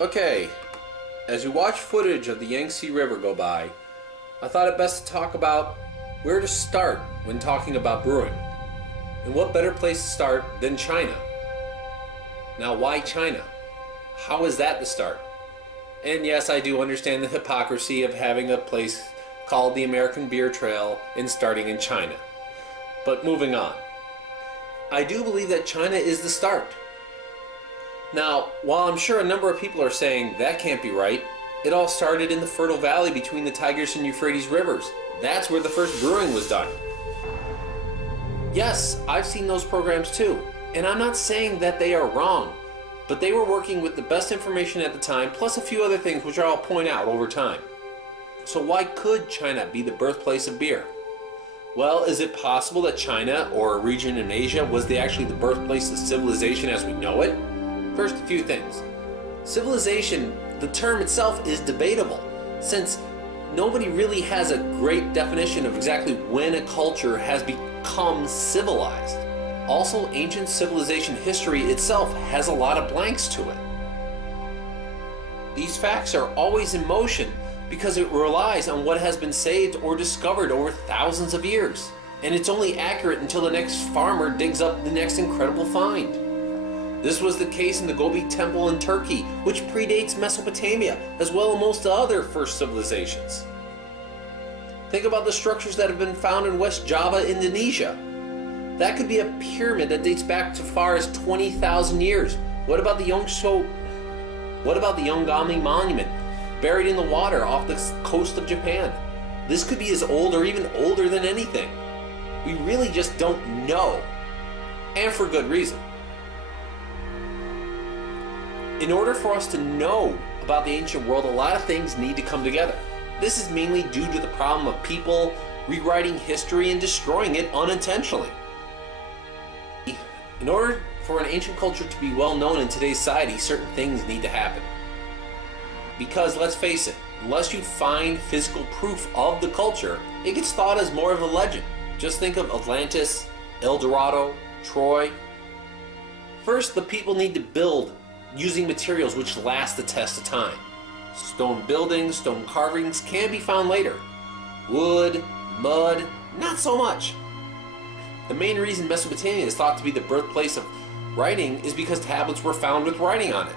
Okay, as we watch footage of the Yangtze River go by, I thought it best to talk about where to start when talking about brewing. And what better place to start than China? Now, why China? How is that the start? And yes, I do understand the hypocrisy of having a place called the American Beer Trail and starting in China. But moving on. I do believe that China is the start. Now, while I'm sure a number of people are saying that can't be right, it all started in the fertile valley between the Tigris and Euphrates rivers. That's where the first brewing was done. Yes, I've seen those programs too, and I'm not saying that they are wrong, but they were working with the best information at the time, plus a few other things which I'll point out over time. So why could China be the birthplace of beer? Well, is it possible that China, or a region in Asia, was actually the birthplace of civilization as we know it? First, a few things. Civilization, the term itself, is debatable, since nobody really has a great definition of exactly when a culture has become civilized. Also, ancient civilization history itself has a lot of blanks to it. These facts are always in motion because it relies on what has been saved or discovered over thousands of years. And it's only accurate until the next farmer digs up the next incredible find. This was the case in the Göbekli Temple in Turkey, which predates Mesopotamia, as well as most other first civilizations. Think about the structures that have been found in West Java, Indonesia. That could be a pyramid that dates back to far as 20,000 years. What about the Yongami Monument, buried in the water off the coast of Japan? This could be as old or even older than anything. We really just don't know, and for good reason. In order for us to know about the ancient world, a lot of things need to come together. This is mainly due to the problem of people rewriting history and destroying it unintentionally. In order for an ancient culture to be well known in today's society, certain things need to happen. Because let's face it, unless you find physical proof of the culture, it gets thought as more of a legend. Just think of Atlantis, El Dorado, Troy. First, the people need to build using materials which last the test of time. Stone buildings, stone carvings can be found later. Wood, mud, not so much. The main reason Mesopotamia is thought to be the birthplace of writing is because tablets were found with writing on it.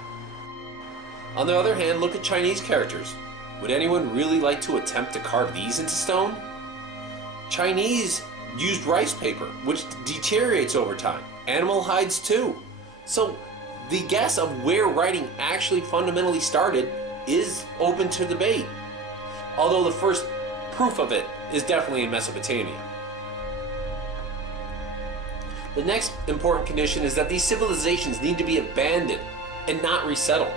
On the other hand, look at Chinese characters. Would anyone really like to attempt to carve these into stone? Chinese used rice paper, which deteriorates over time. Animal hides too. So the guess of where writing actually fundamentally started is open to debate, although the first proof of it is definitely in Mesopotamia. The next important condition is that these civilizations need to be abandoned and not resettled.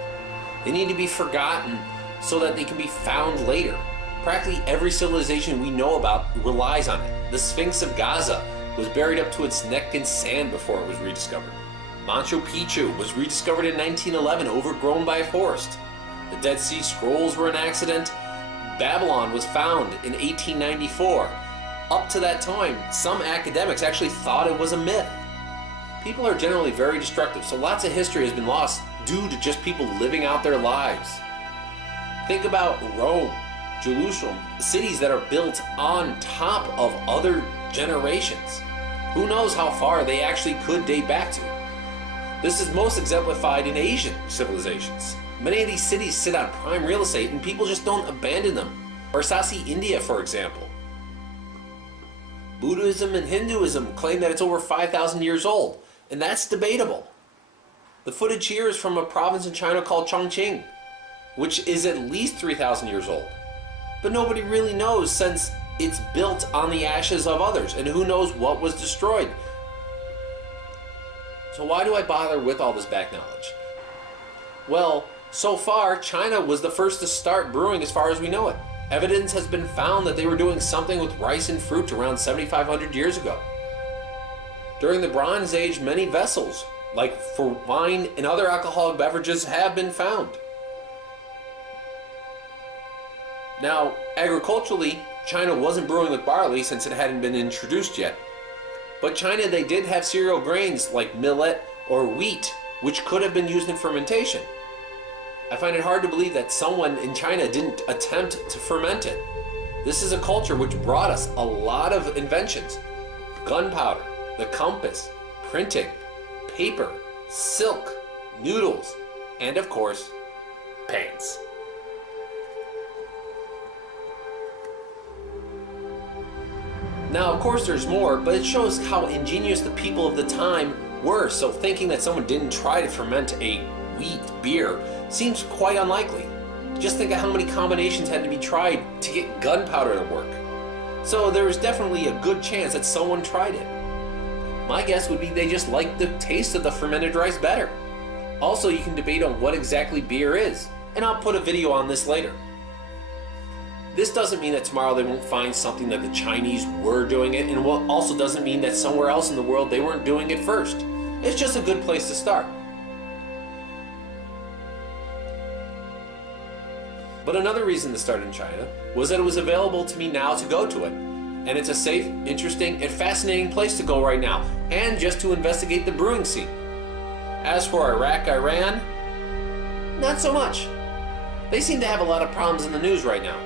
They need to be forgotten so that they can be found later. Practically every civilization we know about relies on it. The Sphinx of Gaza was buried up to its neck in sand before it was rediscovered. Machu Picchu was rediscovered in 1911, overgrown by a forest. The Dead Sea Scrolls were an accident. Babylon was found in 1894. Up to that time, some academics actually thought it was a myth. People are generally very destructive, so lots of history has been lost due to just people living out their lives. Think about Rome, Jerusalem, cities that are built on top of other generations. Who knows how far they actually could date back to? This is most exemplified in Asian civilizations. Many of these cities sit on prime real estate and people just don't abandon them. Varanasi, India, for example. Buddhism and Hinduism claim that it's over 5,000 years old, and that's debatable. The footage here is from a province in China called Chongqing, which is at least 3,000 years old. But nobody really knows, since it's built on the ashes of others, and who knows what was destroyed. So why do I bother with all this back knowledge? Well, so far, China was the first to start brewing as far as we know it. Evidence has been found that they were doing something with rice and fruit around 7,500 years ago. During the Bronze Age, many vessels, like for wine and other alcoholic beverages, have been found. Now, agriculturally, China wasn't brewing with barley since it hadn't been introduced yet. But China, they did have cereal grains like millet or wheat, which could have been used in fermentation. I find it hard to believe that someone in China didn't attempt to ferment it. This is a culture which brought us a lot of inventions. Gunpowder, the compass, printing, paper, silk, noodles, and of course, pants. Now, of course, there's more, but it shows how ingenious the people of the time were, so thinking that someone didn't try to ferment a wheat beer seems quite unlikely. Just think of how many combinations had to be tried to get gunpowder to work. So there's definitely a good chance that someone tried it. My guess would be they just liked the taste of the fermented rice better. Also, you can debate on what exactly beer is, and I'll put a video on this later. This doesn't mean that tomorrow they won't find something that the Chinese were doing it, and what also doesn't mean that somewhere else in the world they weren't doing it first. It's just a good place to start. But another reason to start in China was that it was available to me now to go to it. And it's a safe, interesting, and fascinating place to go right now, and just to investigate the brewing scene. As for Iraq, Iran, not so much. They seem to have a lot of problems in the news right now.